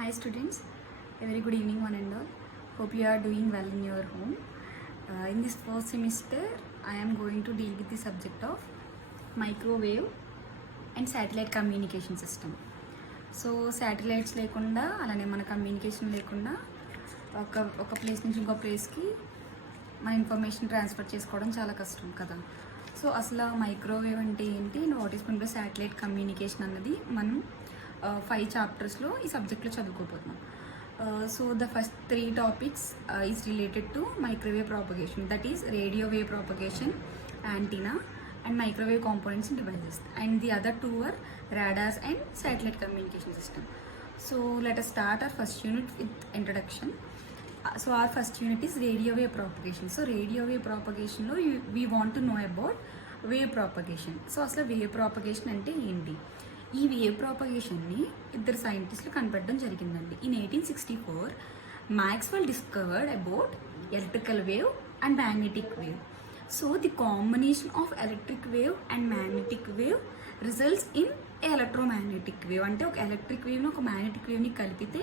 Hi students, a very good evening one and all. Hope you are doing well in your home. In this first semester, I am going to deal with the subject of microwave and satellite communication system. So satellites లేకుండా అలానే మన communication లేకుండా ఒక place నుంచి ఇంకో ప్లేస్కి మన information transfer చేసుకోవడం చాలా కష్టం కదా. సో అసలు మైక్రోవేవ్ అంటే ఏంటి and what is mean by satellite communication అన్నది మనం 5 చాప్టర్స్లో ఈ సబ్జెక్ట్లో చదువుకోబోతున్నాం. So the first 3 topics is related to microwave propagation, that is radio wave propagation, antenna and microwave components and devices, and the other 2 are radars and satellite communication system. So let us start our first unit with introduction. So our first unit is radio wave propagation. So radio wave propagation lo we want to know about wave propagation. So asalu wave propagation ante enti, ee wave propagation ni iddaru scientists కనిపెట్టడం జరిగిందండి. In 1864 Maxwell discovered about electrical wave and magnetic wave. So the combination of electric wave and magnetic wave results in electromagnetic wave. అంటే ఒక electric వేవ్ని ఒక magnetic వేవ్ని కలిపితే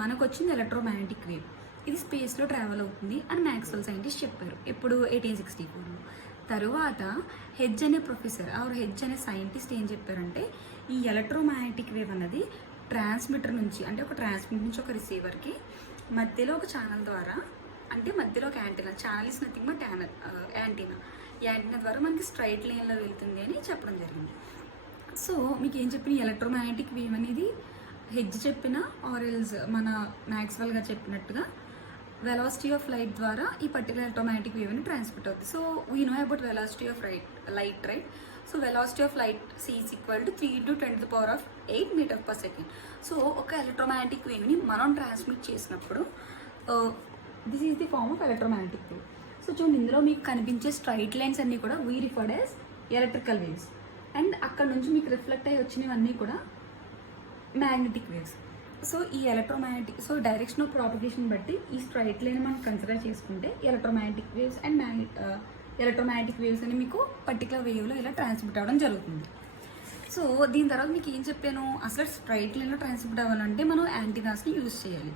మనకు వచ్చింది electromagnetic wave. ఇది స్పేస్లో ట్రావెల్ అవుతుంది అని మ్యాక్స్వెల్ సైంటిస్ట్ చెప్పారు. ఎప్పుడు 1864లో. తరువాత హెడ్జ్ అనే ప్రొఫెసర్ హెడ్జ్ అనే సైంటిస్ట్ ఏం చెప్పారంటే ఈ ఎలక్ట్రోమాగ్నెటిక్ వేవ్ అన్నది ట్రాన్స్మిటర్ నుంచి, అంటే ఒక ట్రాన్స్మిటర్ నుంచి ఒక రిసీవర్కి మధ్యలో ఒక ఛానల్ ద్వారా, అంటే మధ్యలో ఒక antenna, channel is nothing but antenna, ఈ యాంటీనా ద్వారా మనకి స్ట్రైట్ లైన్లో వెళ్తుంది అని చెప్పడం జరిగింది. సో మీకు ఏం చెప్పిన ఎలక్ట్రోమాగ్నెటిక్ వేవ్ అనేది హెడ్జ్ చెప్పిన ఆర్ఎల్స్ మన మ్యాక్స్వెల్ గారు చెప్పినట్టుగా వెలాసిటీ ఆఫ్ లైట్ ద్వారా ఈ పర్టికులర్ ఎలక్ట్రోమాగ్నెటిక్ వేవ్ అని ట్రాన్స్మిట్ అవుతుంది. So we know about velocity of light right. So velocity of light c is equal to 3 × 10⁸ meter per second. So ఒక ఎలక్ట్రోమాగ్నెటిక్ వేవ్ని మనం ట్రాన్స్మిట్ చేసినప్పుడు this is the form of electromagnetic wave. So చూడండి, ఇందులో మీకు కనిపించే straight lines అన్నీ కూడా we referred as electrical waves, and అక్కడ నుంచి మీకు రిఫ్లెక్ట్ అయ్యి వచ్చినవన్నీ కూడా మ్యాగ్నెటిక్ వేవ్స్. సో ఈ electromagnetic, so direction of propagation బట్టి ఈ స్ట్రైట్ లైన్ మనం కన్సిడర్ చేసుకుంటే electromagnetic waves and electromagnetic waves అని మీకు పర్టికులర్ వేవ్లో ఇలా ట్రాన్స్మిట్ అవ్వడం జరుగుతుంది. సో దీని తర్వాత మీకు ఏం చెప్పాను, అసలు స్ట్రైట్ లైన్లో ట్రాన్స్మిట్ అవ్వాలంటే మనం యాంటీనాస్ని యూజ్ చేయాలి.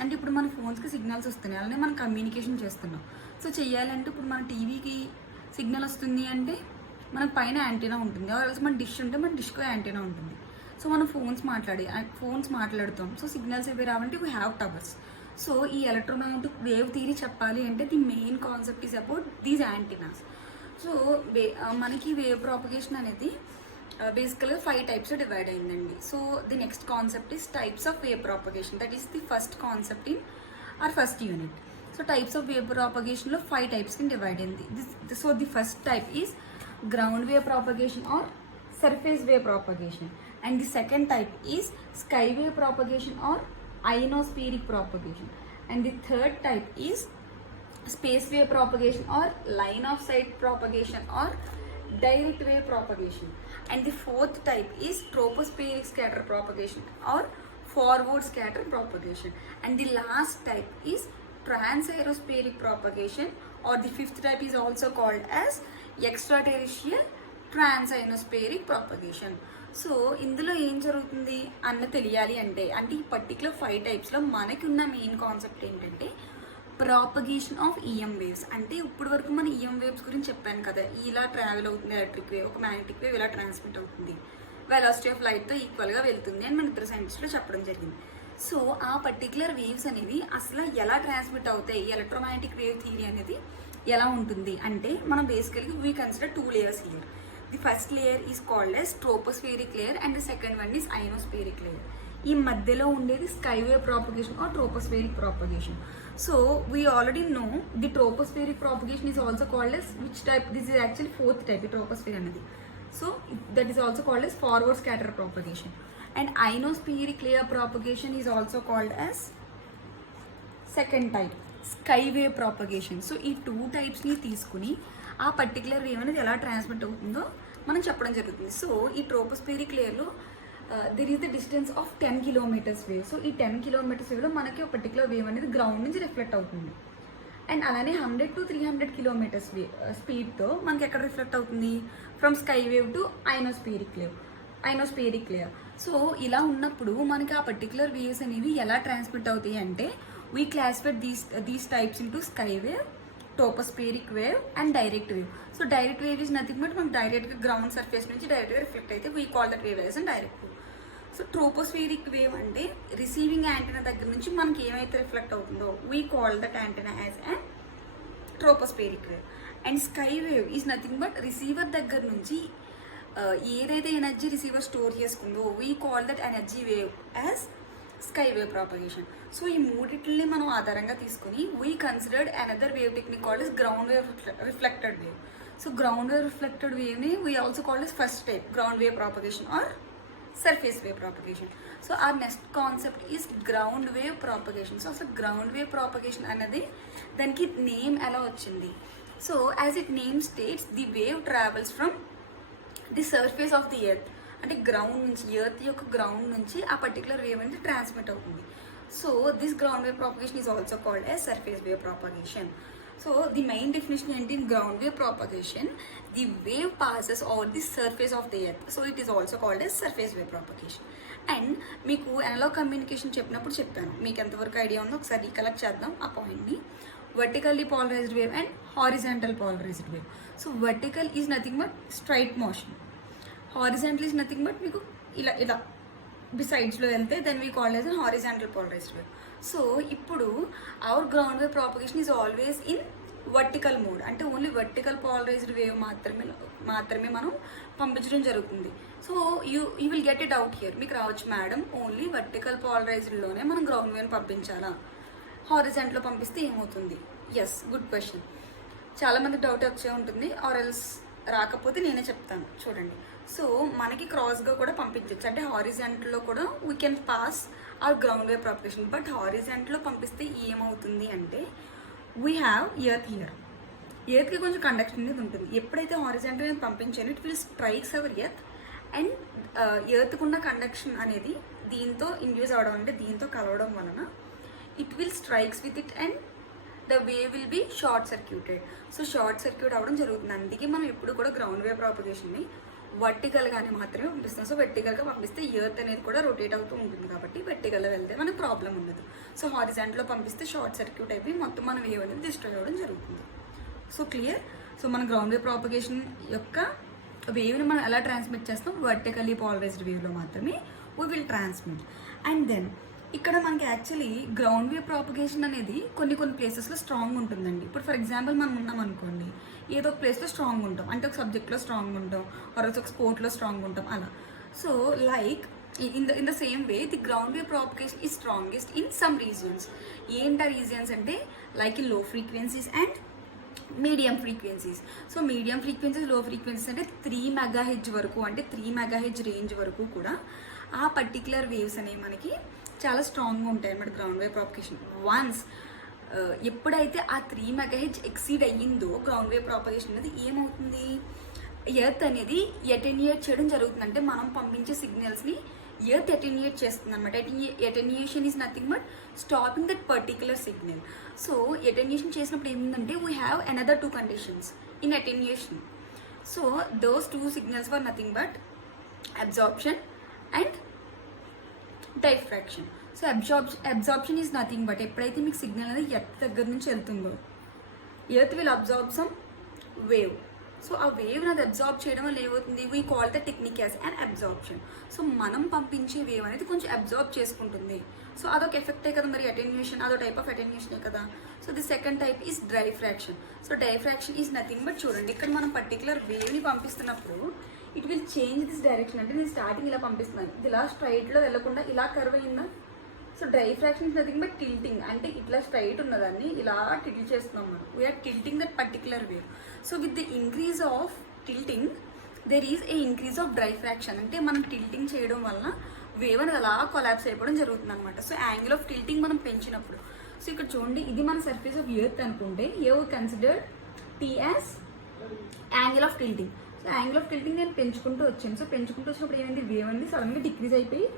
అంటే ఇప్పుడు మన ఫోన్స్కి సిగ్నల్స్ వస్తున్నాయి, అలానే మనం కమ్యూనికేషన్ చేస్తున్నాం. సో చెయ్యాలంటే ఇప్పుడు మన టీవీకి సిగ్నల్ వస్తుంది అంటే మన పైన యాంటీనా ఉంటుంది, ఆల్సో మన డిష్ ఉంటే మన డిష్కో యాంటీనా ఉంటుంది. సో మనం ఫోన్స్ మాట్లాడుతాం. సో సిగ్నల్స్ ఏవి రావంటే వీ హ్యావ్ టవర్స్. సో ఈ ఎలక్ట్రోమాగ్నెటిక్ వేవ్ థియరీ చెప్పాలి అంటే the main concept is about these antennas. So మనకి వేవ్ ప్రాపగేషన్ అనేది బేసికల్గా 5 టైప్స్ డివైడ్ అయిందండి. So the next concept is types of wave propagation, that is the first concept in our first unit. So types of wave ప్రాపగేషన్లో 5 types కింద divide అయింది. So the first type is ground wave propagation or surface wave propagation, and the second type is sky wave propagation or ionospheric propagation, and the third type is space wave propagation or line of sight propagation or direct wave propagation, and the fourth type is tropospheric scatter propagation or forward scatter propagation, and the last type is transaerospheric propagation, or the fifth type is also called as extraterrestrial transionospheric propagation. So ఇందులో ఏం జరుగుతుంది అన్న తెలియాలి అంటే ఈ particular 5 టైప్స్లో మనకి ఉన్న main concept ఏంటంటే ప్రాపగేషన్ ఆఫ్ ఈఎం వేవ్స్. అంటే ఇప్పటి వరకు మన ఈఎం వేవ్స్ గురించి చెప్పాను కదా, ఇలా ట్రావెల్ అవుతుంది ఎలక్ట్రిక్ వేవ్, ఒక మ్యాగ్నెటిక్ వేవ్ ఇలా ట్రాన్స్మిట్ అవుతుంది, వెలాసిటీ ఆఫ్ లైట్తో ఈక్వల్గా వెళ్తుంది అని మన ఇద్దరు సైంటిస్టులు చెప్పడం జరిగింది. సో ఆ పర్టికులర్ వేవ్స్ అనేవి అసలు ఎలా ట్రాన్స్మిట్ అవుతాయి, ఎలక్ట్రోమాగ్నెటిక్ వేవ్ థియరీ అనేది ఎలా ఉంటుంది అంటే మనం బేసికల్గా we consider 2 layers here. The first layer is called as tropospheric layer and the second one is ionospheric layer. ఈ మధ్యలో ఉండేది sky wave propagation or tropospheric propagation. So we already know the tropospheric propagation is also called as which type, this is actually 4th type ఈ troposphere అనేది. So that is also called as forward scatter propagation, and ionospheric layer propagation is also called as second type sky wave propagation. So ఈ 2 టైప్స్ని తీసుకుని ఆ particular wave అనేది ఎలా transmit అవుతుందో మనం చెప్పడం జరుగుతుంది. సో ఈ ట్రోపోస్ఫియరిక్ లేయర్లో there is the distance of 10 kilometres wave. So ఈ 10 కిలోమీటర్స్ వేవ్లో మనకి ఒక పర్టికులర్ వేవ్ అనేది గ్రౌండ్ నుంచి రిఫ్లెక్ట్ అవుతుంది, అండ్ అలానే 100 to 300 కిలోమీటర్స్ స్పీడ్తో మనకి ఎక్కడ రిఫ్లెక్ట్ అవుతుంది, from sky wave to ionospheric layer. So ఇలా ఉన్నప్పుడు మనకి ఆ పర్టికులర్ వేవ్స్ అనేవి ఎలా ట్రాన్స్మిట్ అవుతాయి అంటే we classified these types into sky wave, tropospheric wave and direct wave. So direct wave is nothing but మనకు డైరెక్ట్గా గ్రౌండ్ సర్ఫేస్ నుంచి డైరెక్ట్గా రిఫ్లెక్ట్ అయితే we call that wave as and direct wave. So tropospheric wave అంటే receiving antenna దగ్గర నుంచి మనకి ఏమైతే రిఫ్లెక్ట్ అవుతుందో we call that antenna as and tropospheric wave. And sky wave is nothing but receiver దగ్గర నుంచి ఏదైతే ఎనర్జీ రిసీవర్ స్టోర్ చేసుకుందో we call that energy wave as sky wave propagation. So ఈ మూడిట్లని మనం ఆధారంగా తీసుకుని we considered another wave technique called is ground wave reflected wave. So ground wave reflected వేవ్ని we also called is first type ground wave propagation or surface wave propagation. So our next concept is ground wave propagation. So అసలు ground wave propagation అనేది దానికి name ఎలా వచ్చింది? So as it name states, the wave travels from the surface of the earth. అంటే ground నుంచి earth యొక్క ground నుంచి ఆ పర్టికులర్ వేవ్ అనేది ట్రాన్స్మిట్ అవుతుంది. So this ground wave propagation is also called as surface wave propagation. So the main definition ఏంటి in ground wave propagation, the wave passes over the surface of the earth. So it is also called as surface wave propagation. And మీకు analogue communication చెప్పినప్పుడు చెప్పాను, మీకు ఎంతవరకు idea ఉందో ఒకసారి recollect చేద్దాం ఆ పాయింట్ని. Vertically polarised wave and horizontal polarised wave. So vertical is nothing but straight motion, horizontal is nothing but మీకు ఇలా ఇలా బిసైడ్స్లో వెళ్తే then we called as an horizontal polarised wave. So ఇప్పుడు our ground wave propagation is always in vertical mode. అంటే only vertical polarised wave మాత్రమే మనం పంపించడం జరుగుతుంది. So you will get it out here. మీకు రావచ్చు, మేడం ఓన్లీ వర్టికల్ పాలరైజ్డ్లోనే మనం ground వేవ్ని పంపించాలా, హారిజాంట్లో పంపిస్తే ఏమవుతుంది? Yes, good question. చాలామంది డౌట్ వచ్చే ఉంటుంది, ఆర్ ఎల్స్ రాకపోతే నేనే చెప్తాను. చూడండి, సో మనకి క్రాస్గా కూడా పంపించవచ్చు, అంటే హారిజాంట్లో కూడా we can pass our ground wave propagation. But హారిజాంట్లో పంపిస్తే ఏమవుతుంది అంటే వీ హ్యావ్ ఎర్త్ హియర్. ఎర్త్కి కొంచెం కండక్షన్ అనేది ఉంటుంది. ఎప్పుడైతే హారిజాంటల్ నేను పంపించాను it will strikes our earth and ఎర్త్కు ఉన్న కండక్షన్ అనేది దీంతో ఇండ్యూస్ అవడం, అంటే దీంతో కలవడం వలన it will strikes with it and the wave will be short circuited. So short circuit అవ్వడం జరుగుతుంది. అందుకే మనం ఎప్పుడు కూడా గ్రౌండ్ వేవ్ ప్రాపగేషన్ని వర్టికల్గానే మాత్రమే పంపిస్తాం. సో వెర్టికల్గా పంపిస్తే ఎర్త్ అనేది కూడా రొటేట్ అవుతూ ఉంటుంది కాబట్టి వెర్టికల్గా వెళ్తే మనకు ప్రాబ్లం ఉండదు. సో హారిజాంట్లో పంపిస్తే షార్ట్ సర్క్యూట్ అయిపోయి మొత్తం మన వేవ్ అనేది డిస్ట్రాయ్ అవ్వడం జరుగుతుంది. So clear. సో మన గ్రౌండ్ వేవ్ ప్రాపగేషన్ యొక్క వేవ్ని మనం ఎలా ట్రాన్స్మిట్ చేస్తాం? వర్టికల్లీ పాలరైజ్డ్ వేవ్లో మాత్రమే we will transmit. And then ఇక్కడ మనకి యాక్చువల్లీ గ్రౌండ్ వేవ్ ప్రాపగేషన్ అనేది కొన్ని ప్లేసెస్లో స్ట్రాంగ్ ఉంటుందండి. ఇప్పుడు ఫర్ ఎగ్జాంపుల్ మనం ఉన్నాం అనుకోండి, ఏదో ఒక ప్లేస్లో స్ట్రాంగ్ ఉంటాం, అంటే ఒక సబ్జెక్ట్లో స్ట్రాంగ్ ఉంటాం, ఆర్ ఒక స్పోర్ట్లో స్ట్రాంగ్ ఉంటాం అలా. So like in the same way the ground wave propagation is strongest in some regions. ఏంటా రీజియన్స్ అంటే లైక్ ఇన్ లో frequencies and medium frequencies. So medium frequencies, లో ఫ్రీక్వెన్సీస్ అంటే 3 MHz వరకు, అంటే 3 MHz రేంజ్ వరకు కూడా ఆ పర్టికులర్ వేవ్స్ అనేవి మనకి చాలా స్ట్రాంగ్గా ఉంటాయి అన్నమాట గ్రౌండ్ వేవ్ ప్రాపగేషన్. వన్స్ ఎప్పుడైతే ఆ 3 MHz ఎక్సీడ్ అయ్యిందో గ్రౌండ్ వేవ్ ప్రాపగేషన్ అనేది ఏమవుతుంది? ఎర్త్ అనేది అటెన్యూయేట్ చేయడం జరుగుతుంది. అంటే మనం పంపించే సిగ్నల్స్ని ఎర్త్ అటెన్యూయేట్ చేస్తుంది అనమాట. Attenuation is nothing but stopping that particular signal. So attenuation చేసినప్పుడు ఏమిందంటే we have another 2 conditions in attenuation. So those 2 signals were nothing but absorption and diffraction. So absorption is nothing but ఎప్పుడైతే మీకు signal అనేది earth దగ్గర నుంచి వెళ్తుందో earth will absorb some wave. So ఆ wave అనేది అబ్జార్బ్ చేయడం వల్ల ఏమవుతుంది? We call the technique as and absorption. So మనం పంపించే వేవ్ అనేది కొంచెం అబ్జార్బ్ చేసుకుంటుంది. సో అదొక ఎఫెక్టే కదా, మరి అటెన్యూయేషన్ అదో టైప్ ఆఫ్ అటెన్యూషనే కదా. So the second type is diffraction. So diffraction is nothing but చూడండి, ఇక్కడ మనం పర్టికులర్ వేవ్ని పంపిస్తున్నప్పుడు it will change this direction. అంటే నేను స్టార్టింగ్ ఇలా పంపిస్తున్నాను, ఇది ఇలా స్ట్రైట్లో వెళ్ళకుండా ఇలా కర్వ్ అయిందా? So diffraction is nothing but tilting. అంటే ఇట్లా స్ట్రైట్ ఉన్నదాన్ని ఇలా టిల్ట్ చేస్తున్నాం మనం, we are tilting that particular wave. So with the increase of tilting there is a increase of diffraction. అంటే మనం టిల్టింగ్ చేయడం వలన వేవ్ అనేది అలా కొలాప్స్ అయిపోవడం జరుగుతుంది అనమాట. సో యాంగిల్ ఆఫ్ టిల్టింగ్ మనం పెంచినప్పుడు, సో ఇక్కడ చూడండి, ఇది మన సర్ఫేస్ ఆఫ్ ఎర్త్ అనుకుంటే you considered T as angle of tilting. So angle of tilting నేను పెంచుకుంటూ వచ్చాను. సో పెంచుకుంటూ వచ్చినప్పుడు ఏమైంది? వేవ్ అనేది సడన్గా డిక్రీజ్ అయిపోయి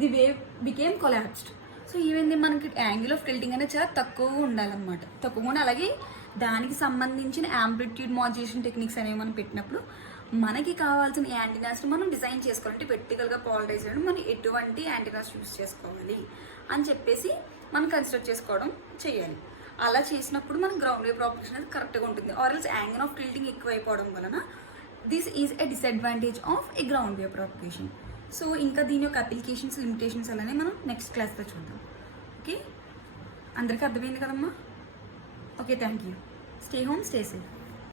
the wave became collapsed. So ఈవెంది మనకి యాంగిల్ ఆఫ్ టిల్టింగ్ అనేది చాలా తక్కువగా ఉండాలన్నమాట. తక్కువగా ఉండి అలాగే దానికి సంబంధించిన యాంప్లిట్యూడ్ మాడ్యులేషన్ టెక్నిక్స్ అనేవి మనం పెట్టినప్పుడు మనకి కావాల్సిన యాంటీనాస్ని మనం డిజైన్ చేసుకోవాలంటే వెర్టికల్గా పాలరైజ్ చేయడం మనం ఎటువంటి యాంటీనాస్ యూస్ చేసుకోవాలి అని చెప్పేసి మనం కన్సిడర్ చేసుకోవడం చేయాలి. అలా చేసినప్పుడు మన గ్రౌండ్ వేవ్ ప్రాపగేషన్ అనేది కరెక్ట్గా ఉంటుంది. ఆర్ఎల్స్ యాంగిల్ ఆఫ్ టిల్టింగ్ ఎక్కువ అయిపోవడం వలన this is a disadvantage of A ground wave propagation. So ఇంకా దీని యొక్క అప్లికేషన్స్ లిమిటేషన్స్ అలానే మనం నెక్స్ట్ క్లాస్లో చూద్దాం. ఓకే, అందరికీ అర్థమైంది కదమ్మా? Okay, thank you. Stay home, stay safe.